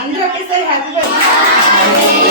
అందరూ ఒకేసారి happy birthday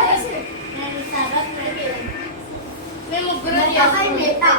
ముగ్గురు